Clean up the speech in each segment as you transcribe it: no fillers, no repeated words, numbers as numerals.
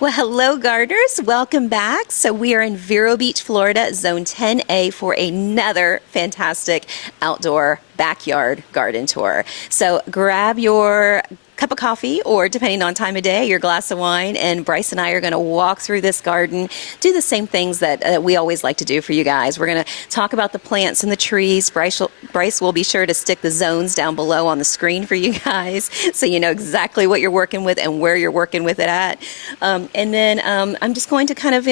Well, hello, gardeners. Welcome back. So we are in Vero Beach, Florida, Zone 10A for another fantastic outdoor backyard garden tour. So grab your cup of coffee, or depending on time of day, your glass of wine, and Bryce and I are going to walk through this garden, do the same things that we always like to do for you guys. We're going to talk about the plants and the trees. Bryce will be sure to stick the zones down below on the screen for you guys so you know exactly what you're working with and where you're working with it at. And then I'm just going to kind of,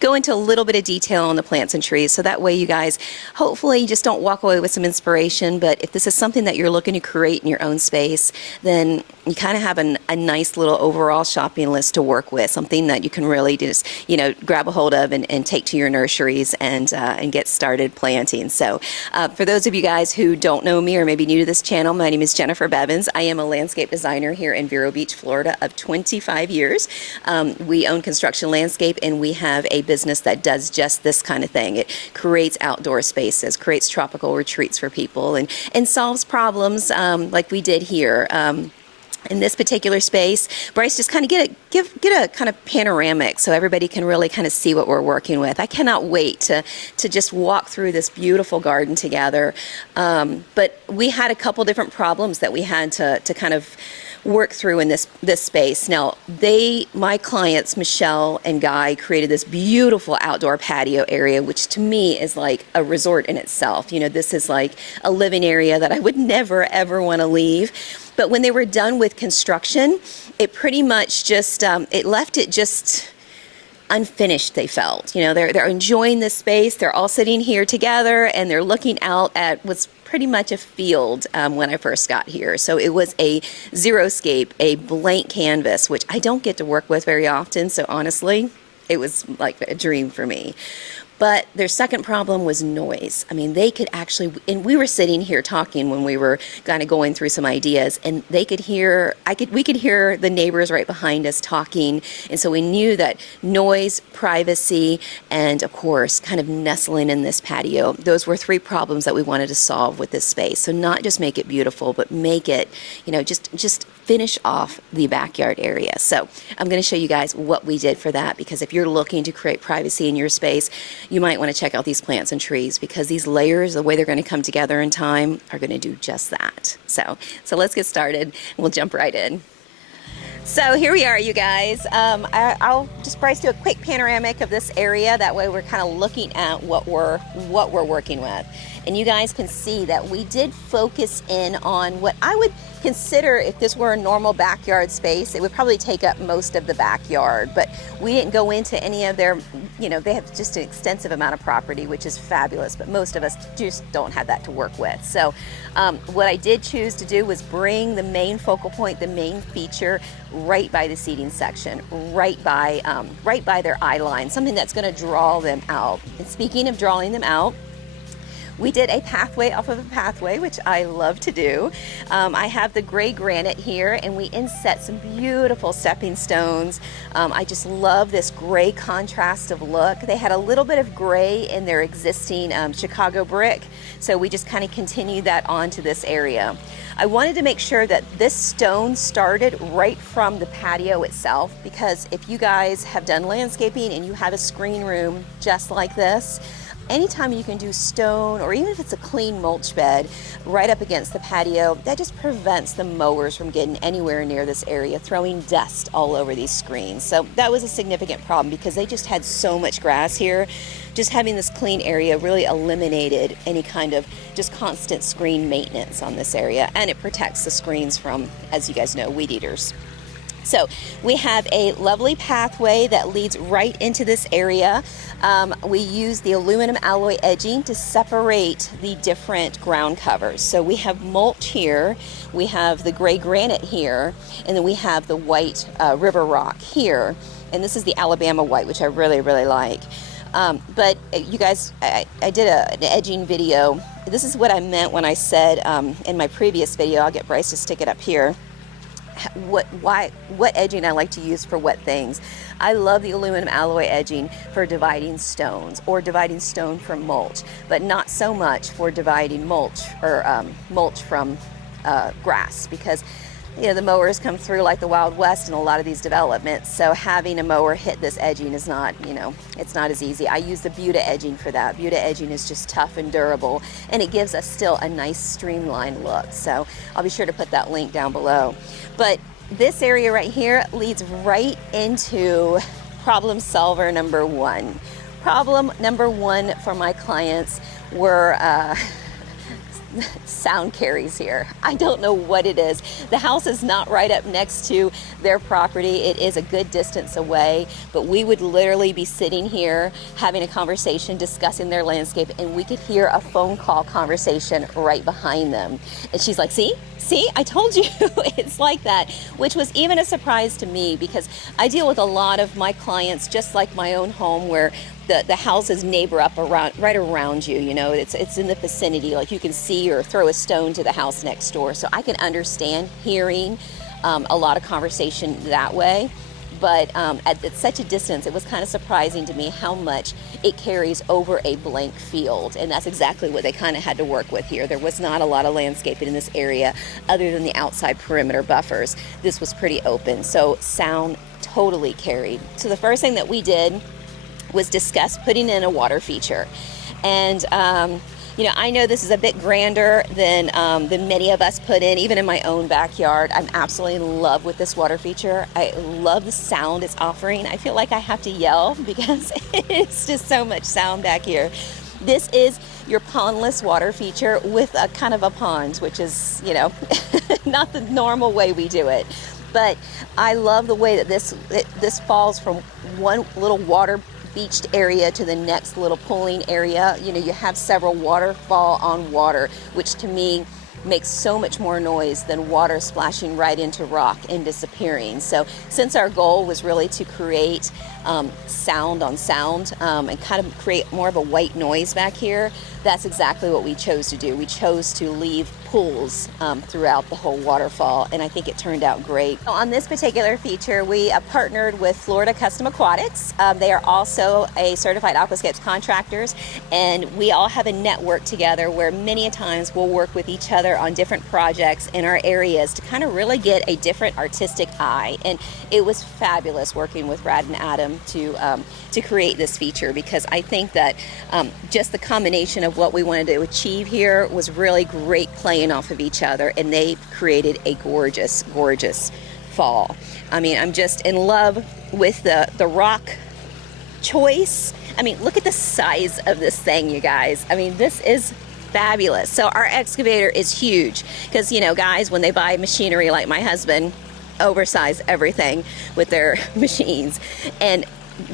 go into a little bit of detail on the plants and trees, so that way you guys hopefully just don't walk away with some inspiration. But if this is something that you're looking to create in your own space, then you kind of have a nice little overall shopping list to work with, something that you can really just, grab a hold of and take to your nurseries and get started planting. So for those of you guys who don't know me or maybe new to this channel, my name is Jennifer Bevins. I am a landscape designer here in Vero Beach, Florida of 25 years. We own Construction Landscape, and we have a business that does just this kind of thing. It creates outdoor spaces, creates tropical retreats for people, and solves problems like we did here. In this particular space, Bryce, just kind of get a kind of panoramic so everybody can really kind of see what we're working with. I cannot wait to just walk through this beautiful garden together. But we had a couple different problems that we had to kind of work through in this space. Now, my clients, Michelle and Guy, created this beautiful outdoor patio area, which to me is like a resort in itself. This is like a living area that I would never, ever want to leave. But when they were done with construction, it pretty much just, it left it just unfinished, they felt. They're enjoying this space. They're all sitting here together, and they're looking out at what's pretty much a field when I first got here. So it was a xeriscape, a blank canvas, which I don't get to work with very often. So honestly, it was like a dream for me. But their second problem was noise. I mean, they could actually, and we were sitting here talking when we were kind of going through some ideas, and they could hear, we could hear the neighbors right behind us talking. And so we knew that noise, privacy, and of course, kind of nestling in this patio, those were three problems that we wanted to solve with this space. So not just make it beautiful, but make it, just finish off the backyard area. So I'm going to show you guys what we did for that, because if you're looking to create privacy in your space, you might want to check out these plants and trees, because these layers, the way they're going to come together in time, are going to do just that. So let's get started, and we'll jump right in. So here we are, you guys. I'll just, Bryce, do a quick panoramic of this area. That way we're kind of looking at what we're working with. And you guys can see that we did focus in on what I would consider, if this were a normal backyard space, it would probably take up most of the backyard. But we didn't go into any of their, they have just an extensive amount of property, which is fabulous, but most of us just don't have that to work with. So what I did choose to do was bring the main focal point, the main feature, right by the seating section, right by their eye line, something that's going to draw them out. And speaking of drawing them out, we did a pathway off of a pathway, which I love to do. I have the gray granite here, and we inset some beautiful stepping stones. I just love this gray contrast of look. They had a little bit of gray in their existing Chicago brick, so we just kind of continued that onto this area. I wanted to make sure that this stone started right from the patio itself, because if you guys have done landscaping and you have a screen room just like this, anytime you can do stone, or even if it's a clean mulch bed right up against the patio, that just prevents the mowers from getting anywhere near this area, throwing dust all over these screens. So that was a significant problem, because they just had so much grass here. Just having this clean area really eliminated any kind of just constant screen maintenance on this area, and it protects the screens from, as you guys know, weed eaters. So we have a lovely pathway that leads right into this area. We use the aluminum alloy edging to separate the different ground covers. So we have mulch here, we have the gray granite here, and then we have the white river rock here. And this is the Alabama white, which I really, really like. But you guys, I did an edging video. This is what I meant when I said in my previous video, I'll get Bryce to stick it up here, what edging I like to use for what things. I love the aluminum alloy edging for dividing stones, or dividing stone from mulch, but not so much for dividing mulch or mulch from grass, because you know, the mowers come through like the Wild West in a lot of these developments. So having a mower hit this edging is not, you know, it's not as easy. I use the Buta edging for that. Buta edging is just tough and durable, and it gives us still a nice streamlined look. So I'll be sure to put that link down below. But this area right here leads right into problem solver number one. Problem number one for my clients were sound carries here. I don't know what it is. The house is not right up next to their property. It is a good distance away, but we would literally be sitting here having a conversation, discussing their landscape, and we could hear a phone call conversation right behind them. And she's like, see, I told you. It's like that, which was even a surprise to me, because I deal with a lot of my clients, just like my own home, where the houses neighbor up right around you. You know, it's in the vicinity, like you can see or throw a stone to the house next door. So I can understand hearing a lot of conversation that way. But at such a distance, it was kind of surprising to me how much it carries over a blank field. And that's exactly what they kind of had to work with here. There was not a lot of landscaping in this area other than the outside perimeter buffers. This was pretty open, so sound totally carried. So the first thing that we did was discuss putting in a water feature. And you know, I know this is a bit grander than many of us put in, even in my own backyard. I'm absolutely in love with this water feature. I love the sound it's offering. I feel like I have to yell because it's just so much sound back here. This is your pondless water feature with a kind of a pond, which is, you know, not the normal way we do it. But I love the way that this falls from one little water beached area to the next little pooling area. You know, you have several waterfall on water, which to me makes so much more noise than water splashing right into rock and disappearing. So since our goal was really to create sound on sound and kind of create more of a white noise back here, that's exactly what we chose to do. We chose to leave pools throughout the whole waterfall, and I think it turned out great. On this particular feature, we partnered with Florida Custom Aquatics. They are also a certified aquascapes contractors, and we all have a network together where many a times we'll work with each other on different projects in our areas to kind of really get a different artistic eye. And it was fabulous working with Brad and Adam to create this feature, because I think that just the combination of what we wanted to achieve here was really great, playing off of each other, and they created a gorgeous, gorgeous fall. I mean, I'm just in love with the rock choice. I mean, look at the size of this thing, you guys. I mean, this is fabulous. So our excavator is huge, because, you know, guys, when they buy machinery like my husband, oversize everything with their machines, and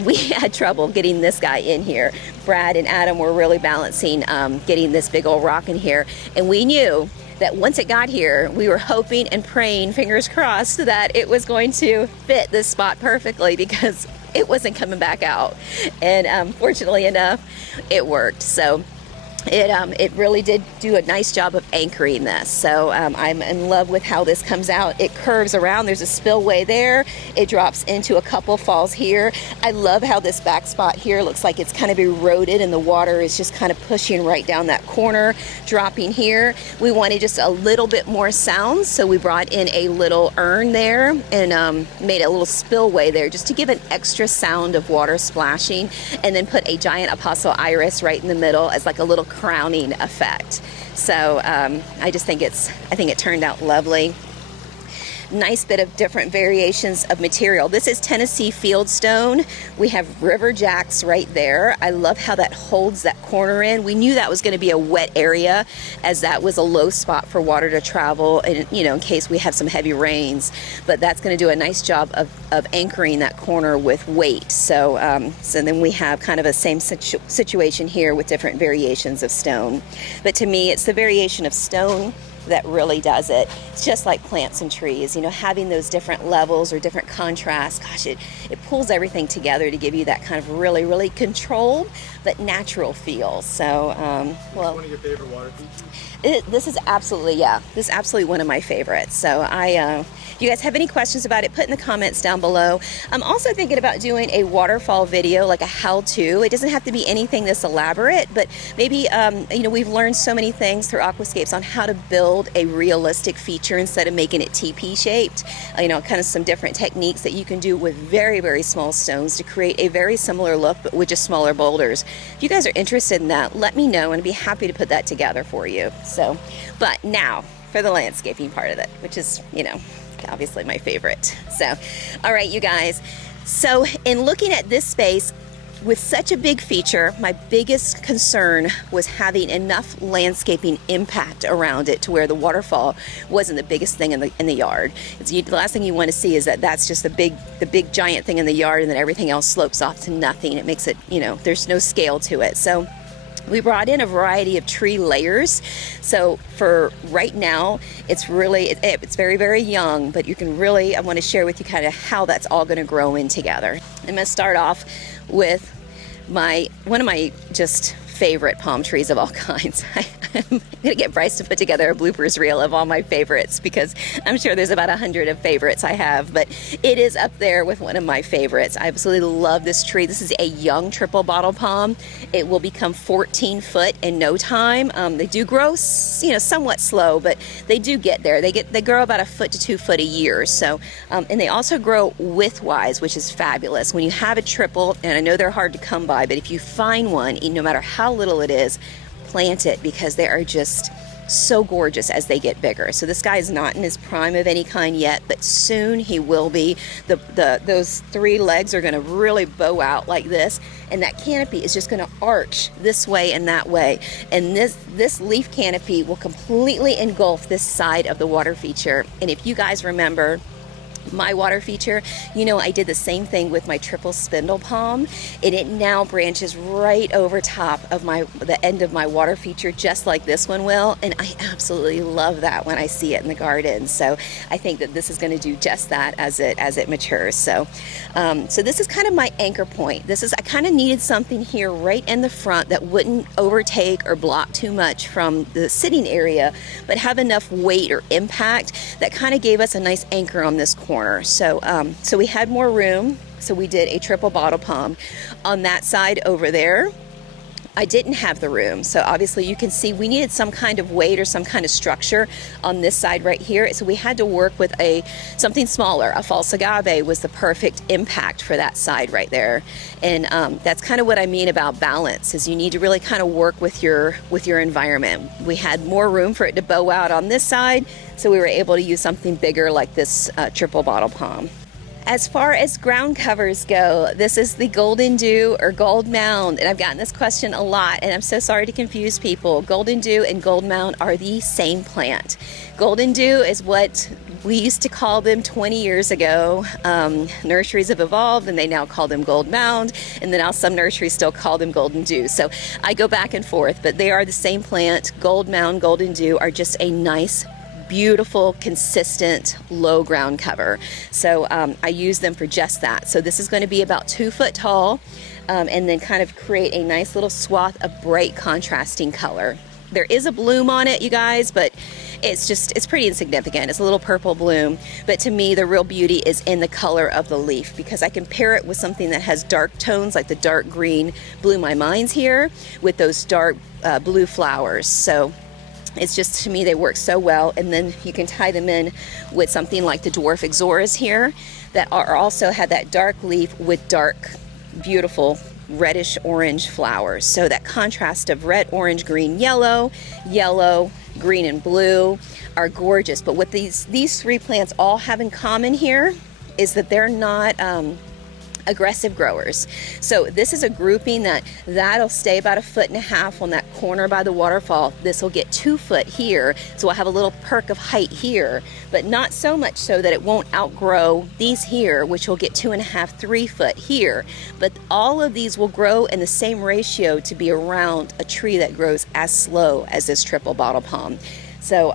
we had trouble getting this guy in here. Brad and Adam were really balancing getting this big old rock in here, and we knew that once it got here, we were hoping and praying, fingers crossed, that it was going to fit this spot perfectly, because it wasn't coming back out. And fortunately enough, it worked. So it really did do a nice job of anchoring this. So I'm in love with how this comes out. It curves around. There's a spillway there. It drops into a couple falls here. I love how this back spot here looks like it's kind of eroded, and the water is just kind of pushing right down that corner, dropping here. We wanted just a little bit more sound, so we brought in a little urn there and made a little spillway there just to give an extra sound of water splashing, and then put a giant apostle iris right in the middle as like a little crowning effect. So I just think it turned out lovely. Nice bit of different variations of material. This is Tennessee fieldstone. We have river jacks right there. I love how that holds that corner in. We knew that was going to be a wet area, as that was a low spot for water to travel, and, you know, in case we have some heavy rains. But that's going to do a nice job of anchoring that corner with weight. So then we have kind of a same situation here with different variations of stone. But to me, it's the variation of stone that really does it. It's just like plants and trees, you know, having those different levels or different contrasts. Gosh, it pulls everything together to give you that kind of really, really controlled but natural feel. So, well, one of your favorite water features? This is absolutely one of my favorites. So if you guys have any questions about it, put in the comments down below. I'm also thinking about doing a waterfall video, like a how-to. It doesn't have to be anything this elaborate, but maybe, you know, we've learned so many things through aquascapes on how to build build a realistic feature instead of making it TP shaped. You know, kind of some different techniques that you can do with very, very small stones to create a very similar look, but with just smaller boulders. If you guys are interested in that, let me know and I'd be happy to put that together for you. So, but now for the landscaping part of it, which is, you know, obviously my favorite. So, all right, you guys. So in looking at this space, with such a big feature, my biggest concern was having enough landscaping impact around it to where the waterfall wasn't the biggest thing in the yard. The last thing you want to see is that that's just the big giant thing in the yard, and then everything else slopes off to nothing. It makes it, you know, there's no scale to it. So we brought in a variety of tree layers. So for right now, it's very, very young, but you can really, I want to share with you kind of how that's all going to grow in together. I'm going to start off with one of my just favorite palm trees of all kinds. I'm going to get Bryce to put together a bloopers reel of all my favorites, because I'm sure there's about 100 of favorites I have, but it is up there with one of my favorites. I absolutely love this tree. This is a young triple bottle palm. It will become 14 foot in no time. They do grow, you know, somewhat slow, but they do get there. They grow about 1 foot to 2 foot a year. So, and they also grow widthwise, which is fabulous. When you have a triple, and I know they're hard to come by, but if you find one, no matter how little it is, plant it, because they are just so gorgeous as they get bigger. So this guy is not in his prime of any kind yet, but soon he will be. Those 3 legs are going to really bow out like this, and that canopy is just going to arch this way and that way. And this leaf canopy will completely engulf this side of the water feature. And if you guys remember my water feature, you know, I did the same thing with my triple spindle palm, and it now branches right over top of the end of my water feature, just like this one will, and I absolutely love that when I see it in the garden. So I think that this is going to do just that as it matures. So so this is kind of my anchor point. I kind of needed something here right in the front that wouldn't overtake or block too much from the sitting area, but have enough weight or impact that kind of gave us a nice anchor on this corner. So so we had more room, so we did a triple bottle palm. On that side over there, I didn't have the room, so obviously you can see we needed some kind of weight or some kind of structure on this side right here, so we had to work with something smaller. A false agave was the perfect impact for that side right there. And that's kind of what I mean about balance, is you need to really kind of work with your environment. We had more room for it to bow out on this side, so we were able to use something bigger like this triple bottle palm. As far as ground covers go, this is the Golden Dew or Gold Mound, and I've gotten this question a lot, and I'm so sorry to confuse people. Golden Dew and Gold Mound are the same plant. Golden Dew is what we used to call them 20 years ago. Nurseries have evolved and they now call them Gold Mound, and then now some nurseries still call them Golden Dew. So I go back and forth, but they are the same plant. Gold Mound, Golden Dew are just a nice, beautiful, consistent, low ground cover. So I use them for just that. So this is going to be about 2 foot tall, and then kind of create a nice little swath of bright contrasting color. There is a bloom on it, you guys, but it's pretty insignificant. It's a little purple bloom, but to me the real beauty is in the color of the leaf, because I can pair it with something that has dark tones like the dark green Blew My Minds here with those dark blue flowers. So it's just, to me, they work so well. And then you can tie them in with something like the Dwarf Kcias here that also had that dark leaf with dark, beautiful reddish orange flowers. So that contrast of red, orange, green, yellow, green, and blue are gorgeous. But what these 3 plants all have in common here is that they're not aggressive growers. So this is a grouping that'll stay about 1.5 foot on that corner by the waterfall. This will get 2 foot here, so we'll have a little perk of height here, but not so much so that it won't outgrow these here, which will get 2.5, 3 foot here. But all of these will grow in the same ratio to be around a tree that grows as slow as this triple bottle palm. So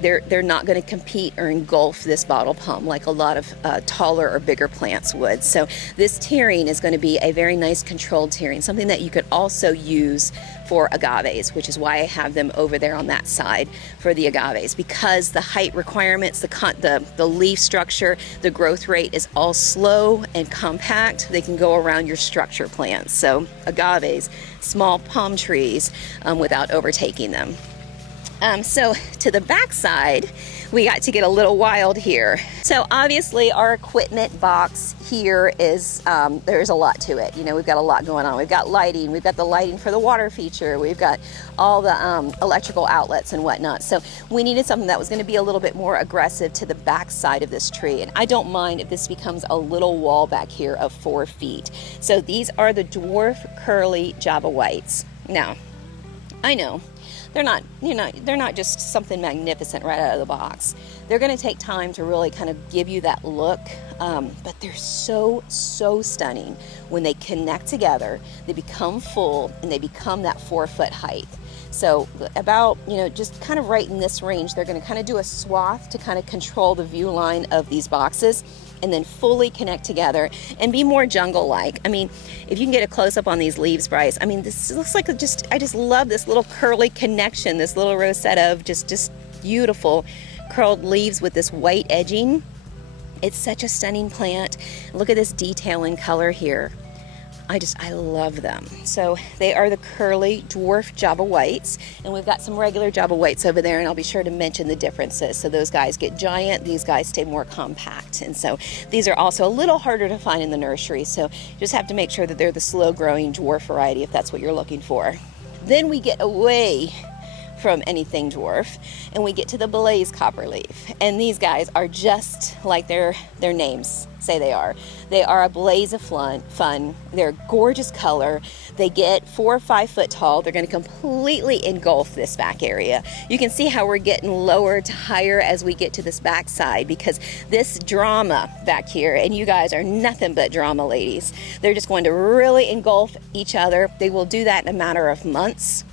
they're not going to compete or engulf this bottle palm like a lot of taller or bigger plants would. So this tiering is going to be a very nice controlled tiering, something that you could also use for agaves, which is why I have them over there on that side for the agaves, because the height requirements, the leaf structure, the growth rate is all slow and compact. They can go around your structure plants. So agaves, small palm trees, without overtaking them. So to the back side, we got to get a little wild here. So obviously our equipment box here is, there's a lot to it. You know, we've got a lot going on. We've got lighting, we've got the lighting for the water feature, we've got all the electrical outlets and whatnot. So we needed something that was going to be a little bit more aggressive to the back side of this tree. And I don't mind if this becomes a little wall back here of 4 feet. So these are the dwarf curly Java whites. Now, I know they're not just something magnificent right out of the box. They're going to take time to really kind of give you that look, but they're so stunning when they connect together. They become full and they become that 4-foot height. So about, you know, just kind of right in this range, they're going to kind of do a swath to kind of control the view line of these boxes, and then fully connect together and be more jungle-like. I mean, if you can get a close-up on these leaves, Bryce, I mean, this looks like I just love this little curly connection, this little rosette of just beautiful curled leaves with this white edging. It's such a stunning plant. Look at this detail and color here. I love them. So they are the curly dwarf Java whites, and we've got some regular Java whites over there, and I'll be sure to mention the differences. So those guys get giant, these guys stay more compact, and so these are also a little harder to find in the nursery, so you just have to make sure that they're the slow growing dwarf variety if that's what you're looking for. Then we get away from anything dwarf and we get to the blaze copperleaf, and these guys are just like their names say they are. They are a blaze of fun. They're gorgeous color. They get 4 or 5 foot tall. They're going to completely engulf this back area. You can see how we're getting lower to higher as we get to this back side, because this drama back here, and you guys are nothing but drama ladies, they're just going to really engulf each other. They will do that in a matter of months,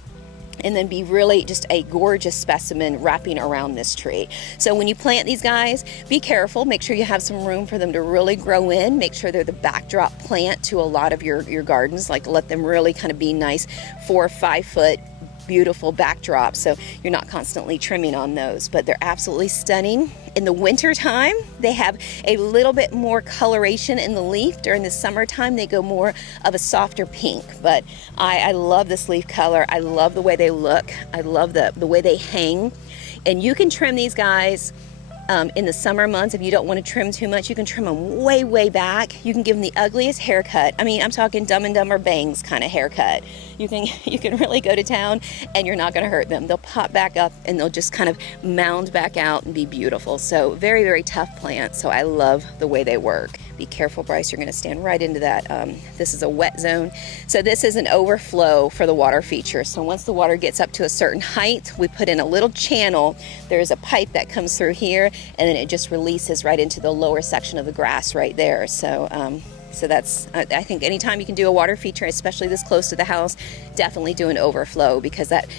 and then be really just a gorgeous specimen wrapping around this tree. So when you plant these guys, be careful. Make sure you have some room for them to really grow in. Make sure they're the backdrop plant to a lot of your gardens. Like, let them really kind of be nice 4 or 5 foot beautiful backdrop, so you're not constantly trimming on those. But they're absolutely stunning. In the winter time, they have a little bit more coloration in the leaf. During the summertime, they go more of a softer pink. But I love this leaf color. I love the way they look. I love the way they hang. And you can trim these guys in the summer months. If you don't want to trim too much, you can trim them way back. You can give them the ugliest haircut. I mean, I'm talking Dumb and Dumber bangs kind of haircut. You can really go to town and you're not going to hurt them. They'll pop back up and they'll just kind of mound back out and be beautiful. So very tough plant. So I love the way they work. Be careful, Bryce, you're going to stand right into that. This is a wet zone. So this is an overflow for the water feature. So once the water gets up to a certain height, we put in a little channel. There's a pipe that comes through here, and then it just releases right into the lower section of the grass right there. So so that's, I think anytime you can do a water feature, especially this close to the house, definitely do an overflow, because that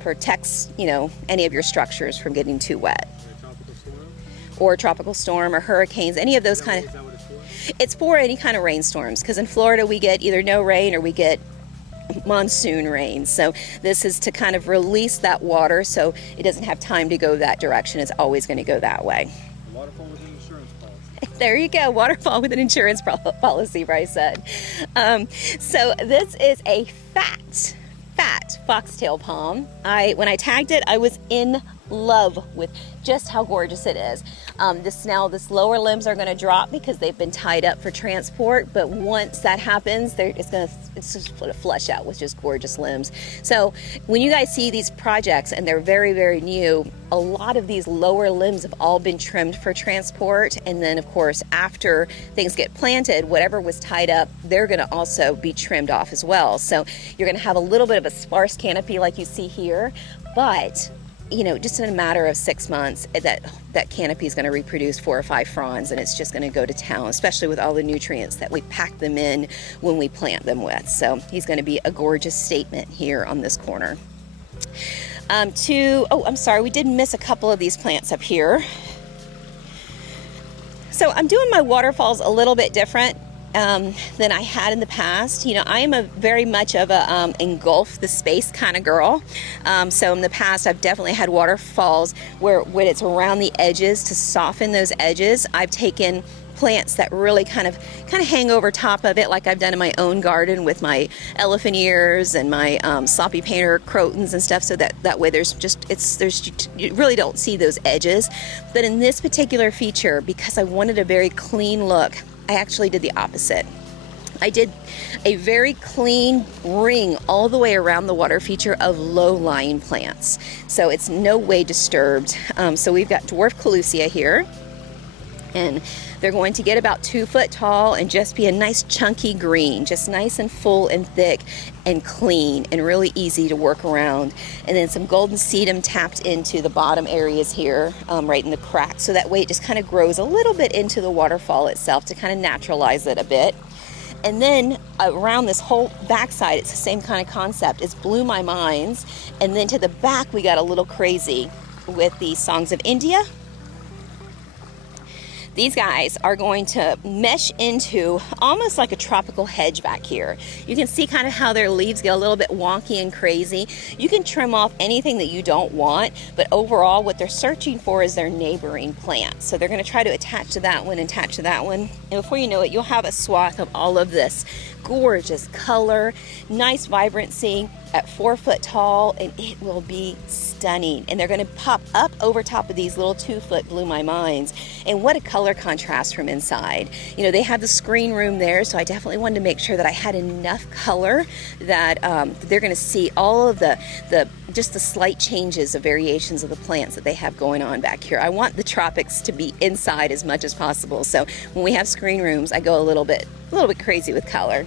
protects, you know, any of your structures from getting too wet. Or tropical storm or hurricanes, any of those kind of. It's for any kind of rainstorms, because in Florida we get either no rain or we get monsoon rain. So this is to kind of release that water so it doesn't have time to go that direction. It's always going to go that way. Waterfall with an insurance policy. There you go, waterfall with an insurance policy, Bryce said. So this is a fat foxtail palm. When I tagged it, I was in love with just how gorgeous it is. This lower limbs are going to drop because they've been tied up for transport, but once that happens, it's just going to flush out with just gorgeous limbs. So when you guys see these projects and they're very new, a lot of these lower limbs have all been trimmed for transport, and then of course after things get planted, whatever was tied up, they're going to also be trimmed off as well. So you're going to have a little bit of a sparse canopy like you see here, but you know, just in a matter of 6 months, that canopy is going to reproduce 4 or 5 fronds, and it's just going to go to town, especially with all the nutrients that we pack them in when we plant them with. So he's going to be a gorgeous statement here on this corner. I'm sorry, we did miss a couple of these plants up here. So I'm doing my waterfalls a little bit different than I had in the past. You know, I am very much of a engulf the space kind of girl. So in the past, I've definitely had waterfalls where when it's around the edges, to soften those edges, I've taken plants that really kind of hang over top of it, like I've done in my own garden with my elephant ears and my sloppy painter crotons and stuff, so that way you really don't see those edges. But in this particular feature, because I wanted a very clean look, I actually did the opposite. I did a very clean ring all the way around the water feature of low-lying plants, so it's no way disturbed. So we've got Dwarf Kcia here, and they're going to get about 2 foot tall and just be a nice chunky green, just nice and full and thick and clean and really easy to work around. And then some golden sedum tapped into the bottom areas here, right in the cracks, so that way it just kind of grows a little bit into the waterfall itself to kind of naturalize it a bit. And then around this whole backside, it's the same kind of concept. It's Blew My Minds. And then to the back, we got a little crazy with the Songs of India. These guys are going to mesh into almost like a tropical hedge back here. You can see kind of how their leaves get a little bit wonky and crazy. You can trim off anything that you don't want, but overall what they're searching for is their neighboring plant. So they're gonna try to attach to that one and attach to that one. And before you know it, you'll have a swath of all of this gorgeous color, nice vibrancy at 4 foot tall, and it will be stunning. And they're gonna pop up over top of these little 2 foot Blew My Minds. And what a color contrast from inside. You know, they have the screen room there, so I definitely wanted to make sure that I had enough color that they're gonna see all of just the slight changes of variations of the plants that they have going on back here. I want the tropics to be inside as much as possible. So when we have screen rooms, I go a little bit crazy with color.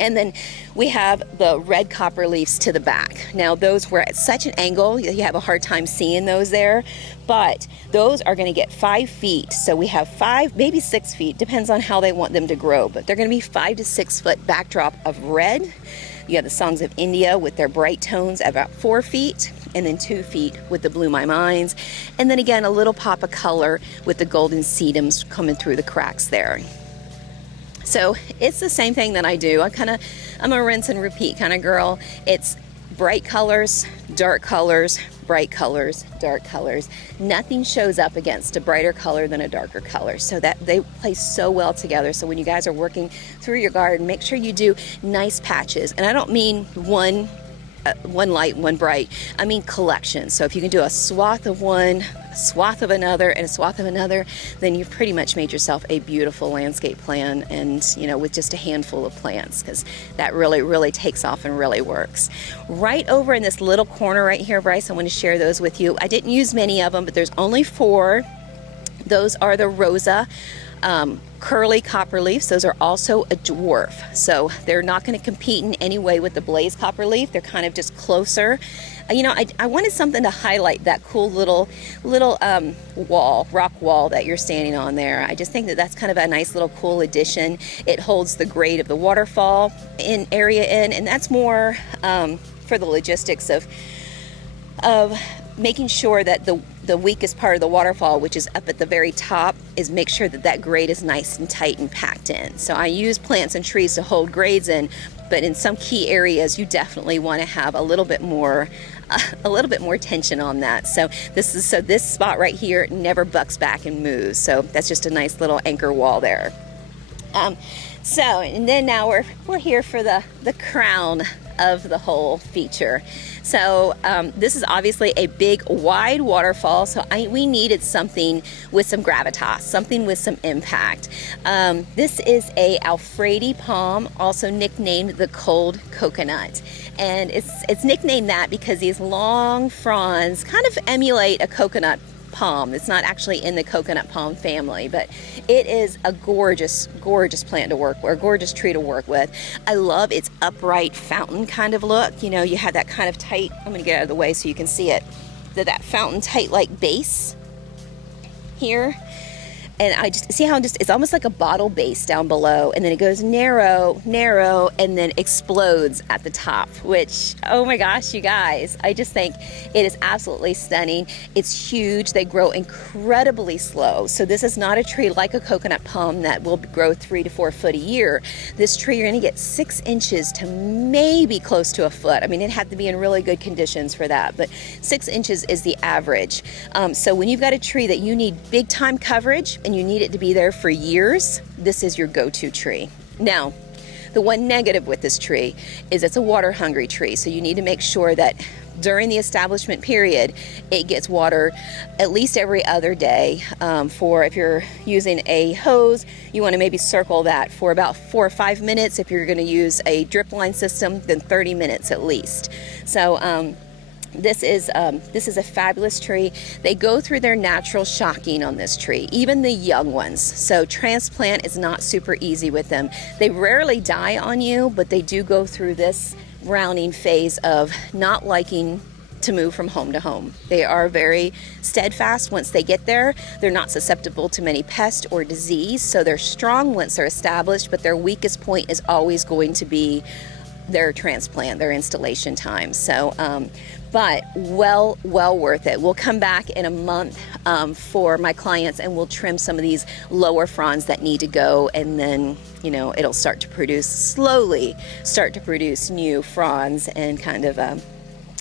And then we have the red copper leaves to the back. Now those were at such an angle, you have a hard time seeing those there, but those are gonna get 5 feet. So we have 5, maybe 6 feet, depends on how they want them to grow, but they're gonna be 5 to 6 foot backdrop of red. You have the Songs of India with their bright tones at about 4 feet, and then 2 feet with the Blew My Minds. And then again, a little pop of color with the golden sedums coming through the cracks there. So it's the same thing that I do. I'm a rinse and repeat kind of girl. It's bright colors, dark colors, bright colors, dark colors. Nothing shows up against a brighter color than a darker color, so that they play so well together. So when you guys are working through your garden, make sure you do nice patches. And I don't mean one light, one bright. I mean collection. So if you can do a swath of one, a swath of another, and a swath of another, then you've pretty much made yourself a beautiful landscape plan, and with just a handful of plants, because that really takes off and really works. Right over in this little corner right here, Bryce, I want to share those with you. I didn't use many of them, but there's only 4. Those are the Rosa curly copper leaves. Those are also a dwarf, so they're not going to compete in any way with the blaze copper leaf. They're kind of just closer. I wanted something to highlight that cool little rock wall that you're standing on there. I just think that that's kind of a nice little cool addition. It holds the grade of the waterfall area in, and that's more for the logistics of making sure that the weakest part of the waterfall, which is up at the very top, is make sure that grade is nice and tight and packed in. So I use plants and trees to hold grades in, but in some key areas you definitely want to have a little bit more tension on that. So this spot right here never bucks back and moves. So that's just a nice little anchor wall there. And then now we're here for the crown of the whole feature. So this is obviously a big wide waterfall, so we needed something with some gravitas, something with some impact. This is a Alfredi palm, also nicknamed the cold coconut, and it's nicknamed that because these long fronds kind of emulate a coconut palm. It's not actually in the coconut palm family, but it is a gorgeous plant to work with, a gorgeous tree to work with. I love its upright fountain kind of look. You have that kind of tight, I'm gonna get out of the way so you can see it, that fountain tight like base here. And I just see how it's almost like a bottle base down below, and then it goes narrow, and then explodes at the top, which, oh my gosh, you guys, I just think it is absolutely stunning. It's huge. They grow incredibly slow. So this is not a tree like a coconut palm that will grow 3 to 4 foot a year. This tree, you're gonna get 6 inches to maybe close to a foot. I mean, it had to be in really good conditions for that, but 6 inches is the average. So when you've got a tree that you need big time coverage, and you need it to be there for years, this is your go-to tree. Now, the one negative with this tree is it's a water hungry tree, so you need to make sure that during the establishment period it gets watered at least every other day. For if you're using a hose, you want to maybe circle that for about 4 or 5 minutes. If you're going to use a drip line system, then 30 minutes at least. So this is a fabulous tree. They go through their natural shocking on this tree, even the young ones. So transplant is not super easy with them. They rarely die on you, but they do go through this browning phase of not liking to move from home to home. They are very steadfast once they get there. They're not susceptible to many pests or disease, so they're strong once they're established, but their weakest point is always going to be their transplant, their installation time. So, but well worth it. We'll come back in a month for my clients, and we'll trim some of these lower fronds that need to go, and then, you know, it'll start to produce, slowly start to produce new fronds and kind of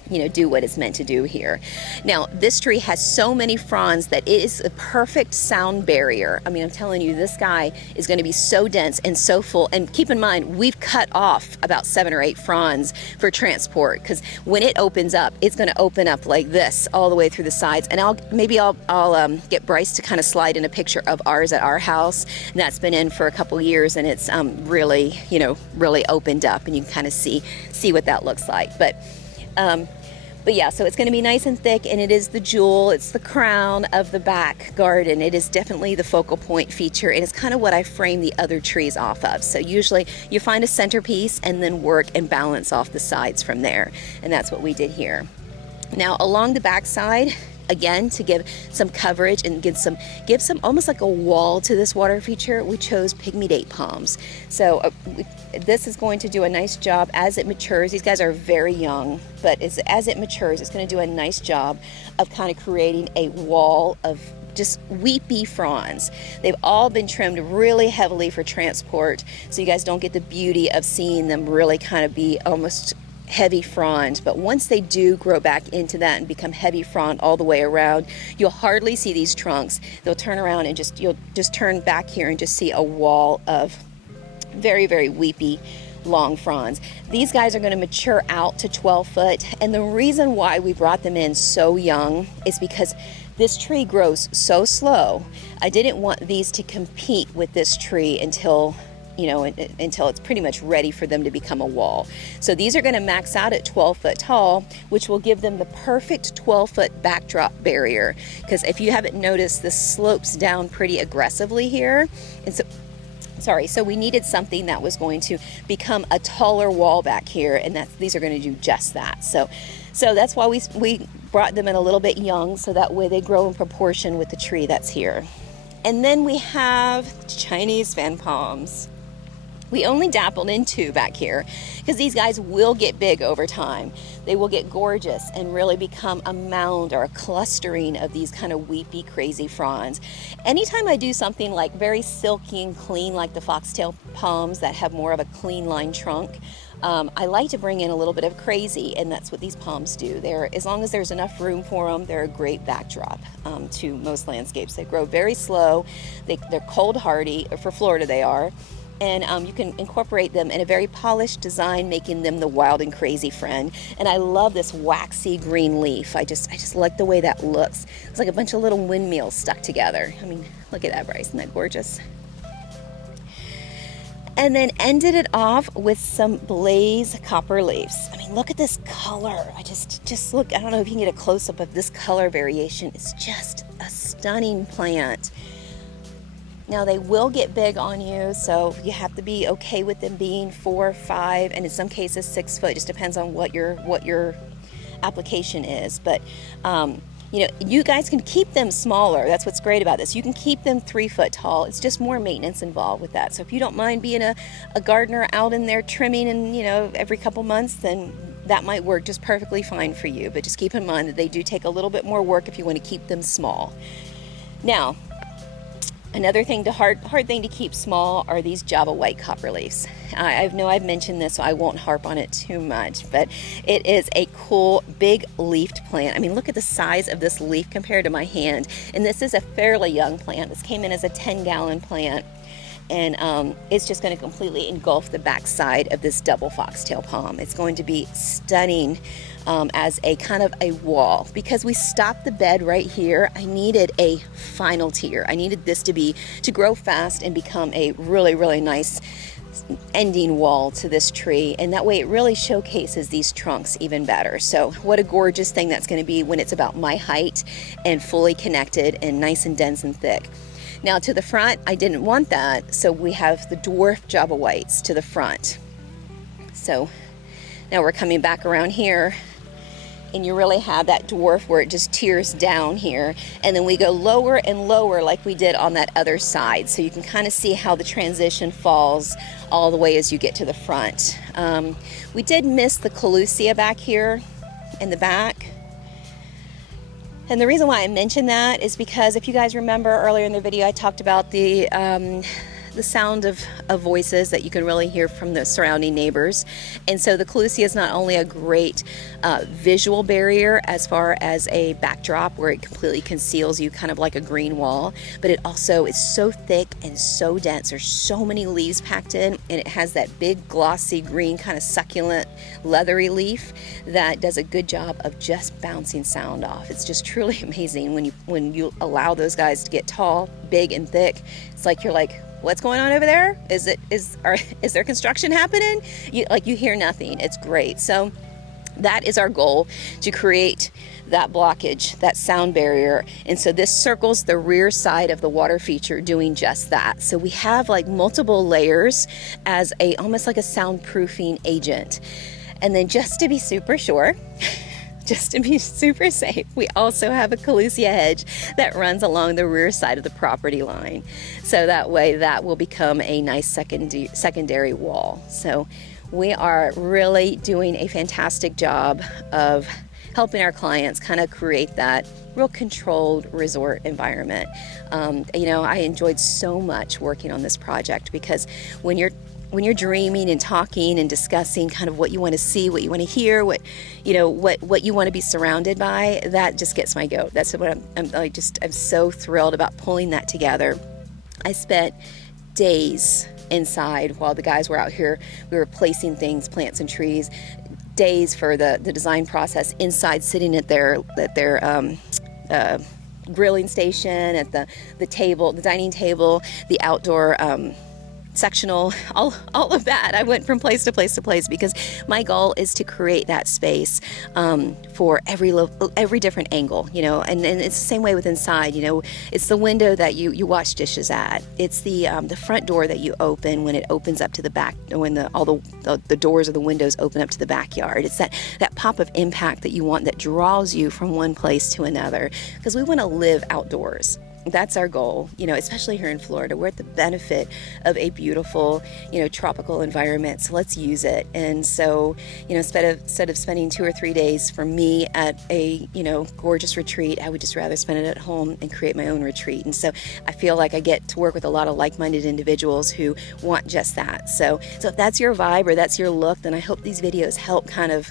you know, do what it's meant to do here. Now, this tree has so many fronds that it is a perfect sound barrier. I mean, I'm telling you, this guy is going to be so dense and so full. And keep in mind, we've cut off about 7 or 8 fronds for transport, because when it opens up, it's going to open up like this all the way through the sides. And I'll get Bryce to kind of slide in a picture of ours at our house, and that's been in for a couple years, and it's really, you know, really opened up, and you can kind of see what that looks like. But yeah, so it's going to be nice and thick, and it is the jewel, it's the crown of the back garden. It is definitely the focal point feature, and it's kind of what I frame the other trees off of. So usually you find a centerpiece and then work and balance off the sides from there, and that's what we did here. Now, along the back side, again, to give some coverage and give some almost like a wall to this water feature, we chose pygmy date palms. So this is going to do a nice job as it matures. These guys are very young, but as it matures, it's going to do a nice job of kind of creating a wall of just weepy fronds. They've all been trimmed really heavily for transport, so you guys don't get the beauty of seeing them really kind of be almost heavy frond. But once they do grow back into that and become heavy frond all the way around, you'll hardly see these trunks. They'll turn around and you'll just turn back here and just see a wall of very, very weepy long fronds. These guys are going to mature out to 12 foot, and the reason why we brought them in so young is because this tree grows so slow. I didn't want these to compete with this tree until it's pretty much ready for them to become a wall. So these are going to max out at 12 foot tall, which will give them the perfect 12 foot backdrop barrier. Because if you haven't noticed, this slopes down pretty aggressively here. And so we needed something that was going to become a taller wall back here, and these are going to do just that. So that's why we brought them in a little bit young, so that way they grow in proportion with the tree that's here. And then we have Chinese Fen Poms. We only dappled in 2 back here because these guys will get big over time. They will get gorgeous and really become a mound or a clustering of these kind of weepy, crazy fronds. Anytime I do something like very silky and clean, like the Foxtail Palms that have more of a clean line trunk, I like to bring in a little bit of crazy, and that's what these palms do. As long as there's enough room for them, they're a great backdrop to most landscapes. They grow very slow. They're cold hardy. For Florida they are. And you can incorporate them in a very polished design, making them the wild and crazy friend. And I love this waxy green leaf. I just like the way that looks. It's like a bunch of little windmills stuck together. I mean, look at that, Bryce. Isn't that gorgeous? And then ended it off with some blaze copper leaves. I mean, look at this color. I just look, I don't know if you can get a close-up of this color variation. It's just a stunning plant. Now, they will get big on you, so you have to be okay with them being 4, 5, and in some cases 6 foot. It just depends on what your application is. But you guys can keep them smaller. That's what's great about this. You can keep them 3 foot tall. It's just more maintenance involved with that. So if you don't mind being a gardener out in there trimming and every couple months, then that might work just perfectly fine for you. But just keep in mind that they do take a little bit more work if you want to keep them small. Now, Another thing, the hard thing to keep small are these Java white copperleafs. I know I've mentioned this, so I won't harp on it too much, but it is a cool big leafed plant. I mean, look at the size of this leaf compared to my hand. And this is a fairly young plant. This came in as a 10-gallon plant. And it's just going to completely engulf the backside of this double foxtail palm. It's going to be stunning as a kind of a wall. Because we stopped the bed right here, I needed a final tier. I needed this to grow fast and become a really, really nice ending wall to this tree, and that way it really showcases these trunks even better. So what a gorgeous thing that's going to be when it's about my height and fully connected and nice and dense and thick. Now to the front, I didn't want that, so we have the dwarf Java whites to the front. So now we're coming back around here, and you really have that dwarf where it just tears down here, and then we go lower and lower like we did on that other side. So you can kind of see how the transition falls all the way as you get to the front. We did miss the Kusia back here in the back. And the reason why I mentioned that is because if you guys remember earlier in the video, I talked about the sound of voices that you can really hear from the surrounding neighbors. And so the Kusia is not only a great visual barrier as far as a backdrop where it completely conceals you kind of like a green wall, but it also is so thick and so dense. There's so many leaves packed in, and it has that big glossy green kind of succulent leathery leaf that does a good job of just bouncing sound off. It's just truly amazing when you allow those guys to get tall, big, and thick. It's like you're like, what's going on over there? Is there construction happening? You hear nothing. It's great. So that is our goal, to create that blockage, that sound barrier. And so this circles the rear side of the water feature doing just that. So we have like multiple layers as almost like a soundproofing agent. And then just to be super sure, just to be super safe, we also have a Kusia hedge that runs along the rear side of the property line. So that way that will become a nice secondary wall. So we are really doing a fantastic job of helping our clients kind of create that real controlled resort environment. I enjoyed so much working on this project, because when you're dreaming and talking and discussing kind of what you want to see, what you want to hear, what you want to be surrounded by, that just gets my goat. That's what I'm so thrilled about pulling that together. I spent days inside while the guys were out here. We were placing things, plants and trees, days for the design process inside, sitting at their grilling station, at the table, the dining table, the outdoor sectional, all of that. I went from place to place to place because my goal is to create that space for every different angle, and it's the same way with inside. It's the window that you wash dishes at. It's the front door that you open when it opens up to the back, when all the doors or the windows open up to the backyard. It's that pop of impact that you want, that draws you from one place to another, because we want to live outdoors. That's our goal, especially here in Florida. We're at the benefit of a beautiful, tropical environment. So let's use it. And so, instead of spending 2 or 3 days for me at a, gorgeous retreat, I would just rather spend it at home and create my own retreat. And so I feel like I get to work with a lot of like-minded individuals who want just that. So if that's your vibe or that's your look, then I hope these videos help kind of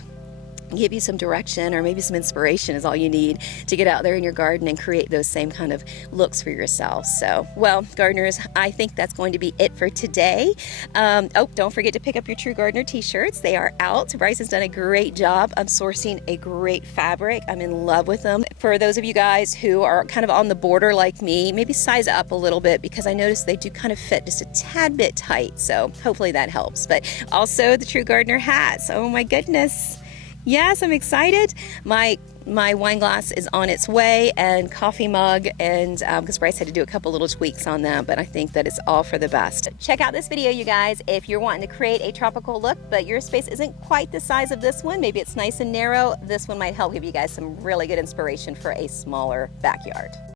give you some direction, or maybe some inspiration is all you need to get out there in your garden and create those same kind of looks for yourself. So, well, gardeners, I think that's going to be it for today. Don't forget to pick up your True Gardener t-shirts. They are out. Bryce has done a great job of sourcing a great fabric. I'm in love with them. For those of you guys who are kind of on the border like me, maybe size up a little bit, because I noticed they do kind of fit just a tad bit tight. So hopefully that helps. But also the True Gardener hats. Oh my goodness. Yes, I'm excited. My wine glass is on its way, and coffee mug, and because Bryce had to do a couple little tweaks on that, but I think that it's all for the best. Check out this video, you guys, if you're wanting to create a tropical look, but your space isn't quite the size of this one. Maybe it's nice and narrow. This one might help give you guys some really good inspiration for a smaller backyard.